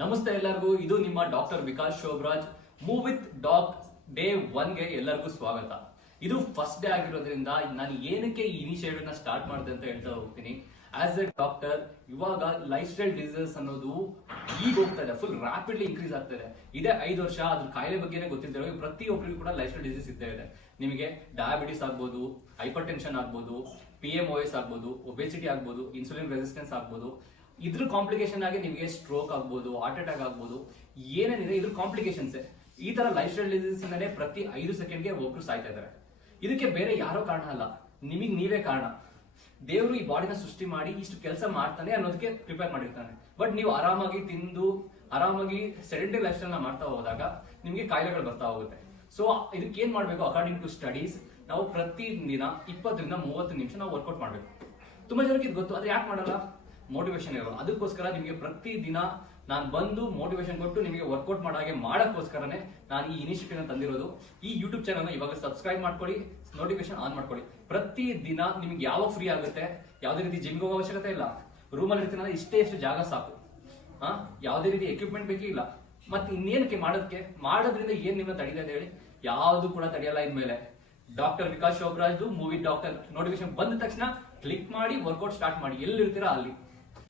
ನಮಸ್ತೆ ಎಲ್ಲರಿಗೂ, ಇದು ನಿಮ್ಮ doctor Vikas Shobharaj move with dog day 1ಗೆ ಎಲ್ಲರಿಗೂ ಸ್ವಾಗತ. ಇದು ಫಸ್ಟ್ ಡೇ ಆಗಿರೋದ್ರಿಂದ ನಾನು ಏನಕ್ಕೆ ಈ ಇನಿಷಿಯೇಟಿವ್ ನ ಸ್ಟಾರ್ಟ್ ಮಾಡಿದೆ ಅಂತ ಹೇಳ್ತಾ ಹೋಗ್ತೀನಿ. ಆಸ್ ಎ ಡಾಕ್ಟರ್, ಇವಾಗ ಲೈಫ್ ಸ್ಟೈಲ್ ಡಿಸೀಸಸ್ ಅನ್ನೋದು ಈಗ ಹೋಗ್ತಾ ಇದೆ, ಫುಲ್ ರ್ಯಾಪಿಡ್ಲಿ ಇನ್ಕ್ರೀಸ್ ಆಗ್ತಾ ಇದೆ. ಇದೇ 5 ವರ್ಷ ಅದ್ರ ಕಾಯಿಲೆ ಬಗ್ಗೆನೇ ಗೊತ್ತಿದ್ದೇವೆ. ಪ್ರತಿಯೊಬ್ಬರಿಗೂ ಕೂಡ ಲೈಫ್ ಸ್ಟೈಲ್ ಡಿಸೀಸ್ ಇದ್ದೇ ಇದೆ. ನಿಮಗೆ ಡಯಾಬಿಟಿಸ್ ಆಗ್ಬೋದು, ಹೈಪರ್ ಟೆನ್ಷನ್ ಆಗ್ಬೋದು, PMOS ಆಗ್ಬೋದು, ಒಬೆಸಿಟಿ ಆಗ್ಬೋದು, ಇನ್ಸುಲಿನ್ ರೆಸಿಸ್ಟೆನ್ಸ್ ಆಗ್ಬೋದು. ಇದ್ರ ಕಾಂಪ್ಲಿಕೇಶನ್ ಆಗಿ ನಿಮಗೆ ಸ್ಟ್ರೋಕ್ ಆಗ್ಬೋದು, ಹಾರ್ಟ್ ಅಟ್ಯಾಕ್ ಆಗ್ಬೋದು, ಏನೇನಿದೆ ಇದ್ರ ಕಾಂಪ್ಲಿಕೇಶನ್ಸ್. ಈ ತರ ಲೈಫ್ ಸ್ಟೈಲ್ ಡಿಸೀಸ್ ಇಂದಾನೆ ಪ್ರತಿ 5 ಸೆಕೆಂಡ್ಗೆ ಒಬ್ರು ಸಾಯ್ತಾ ಇದ್ದಾರೆ. ಇದಕ್ಕೆ ಬೇರೆ ಯಾರೋ ಕಾರಣ ಅಲ್ಲ, ನಿಮಗೆ ನೀವೇ ಕಾರಣ. ದೇವರು ಈ ಬಾಡಿನ ಸೃಷ್ಟಿ ಮಾಡಿ ಇಷ್ಟು ಕೆಲಸ ಮಾಡ್ತಾನೆ ಅನ್ನೋದಕ್ಕೆ ಪ್ರಿಪೇರ್ ಮಾಡಿರ್ತಾನೆ. ಬಟ್ ನೀವು ಆರಾಮಾಗಿ ತಿಂದು ಆರಾಮಾಗಿ ಸೆಡೆಂಟರಿ ಲೈಫ್ ಸ್ಟೈಲ್ ಮಾಡ್ತಾ ಹೋದಾಗ ನಿಮಗೆ ಕಾಯಿಲೆಗಳು ಬರ್ತಾ ಹೋಗುತ್ತೆ. ಸೊ ಇದಕ್ಕೆ ಏನ್ ಮಾಡ್ಬೇಕು? ಅಕಾರ್ಡಿಂಗ್ ಟು ಸ್ಟಡೀಸ್ ನಾವು ಪ್ರತಿ ದಿನ 20 ರಿಂದ 30 ನಿಮಿಷ ನಾವು ವರ್ಕೌಟ್ ಮಾಡ್ಬೇಕು. ತುಂಬಾ ಜನಕ್ಕೆ ಇದು ಗೊತ್ತು, ಆದ್ರೆ ಯಾಕೆ ಮಾಡಲ್ಲ? ಮೋಟಿವೇಶನ್ ಇರೋದು. ಅದಕ್ಕೋಸ್ಕರ ನಿಮಗೆ ಪ್ರತಿ ದಿನ ನಾನು ಬಂದು ಮೋಟಿವೇಶನ್ ಕೊಟ್ಟು ನಿಮಗೆ ವರ್ಕೌಟ್ ಮಾಡಾಗೆ ಮಾಡೋಕ್ಕೋಸ್ಕರನೇ ನಾನು ಈ ಇನಿಷಿಯೇಟಿವ್ ತಂದಿರೋದು. ಈ ಯೂಟ್ಯೂಬ್ ಚಾನಲ್ ಇವಾಗ ಸಬ್ಸ್ಕ್ರೈಬ್ ಮಾಡ್ಕೊಳ್ಳಿ, ನೋಟಿಫಿಕೇಶನ್ ಆನ್ ಮಾಡ್ಕೊಳ್ಳಿ. ಪ್ರತಿ ದಿನ ನಿಮ್ಗೆ ಯಾವ ಫ್ರೀ ಆಗುತ್ತೆ, ಯಾವುದೇ ರೀತಿ ಜಿಮ್ಗೆ ಹೋಗೋ ಅವಶ್ಯಕತೆ ಇಲ್ಲ. ರೂಮಲ್ಲಿ ಇರ್ತೀನಿ ಅಂದ್ರೆ ಇಷ್ಟು ಜಾಗ ಸಾಕು. ಯಾವುದೇ ರೀತಿ ಎಕ್ವಿಪ್ಮೆಂಟ್ ಬೇಕೇ ಇಲ್ಲ. ಮತ್ತೆ ಇನ್ನೇನಕ್ಕೆ ಮಾಡೋದ್ರಿಂದ ಏನ್ ನಿಮ್ಮ ತಡೀತಾ ಇದೆ ಹೇಳಿ? ಯಾವುದು ಕೂಡ ತಡೆಯಲ್ಲ. ಇನ್ಮೇಲೆ doctor Vikas Sobhraj movie doctor notification ಬಂದ ತಕ್ಷಣ ಕ್ಲಿಕ್ ಮಾಡಿ ವರ್ಕೌಟ್ ಸ್ಟಾರ್ಟ್ ಮಾಡಿ. ಎಲ್ಲಿರ್ತೀರಾ ಅಲ್ಲಿ.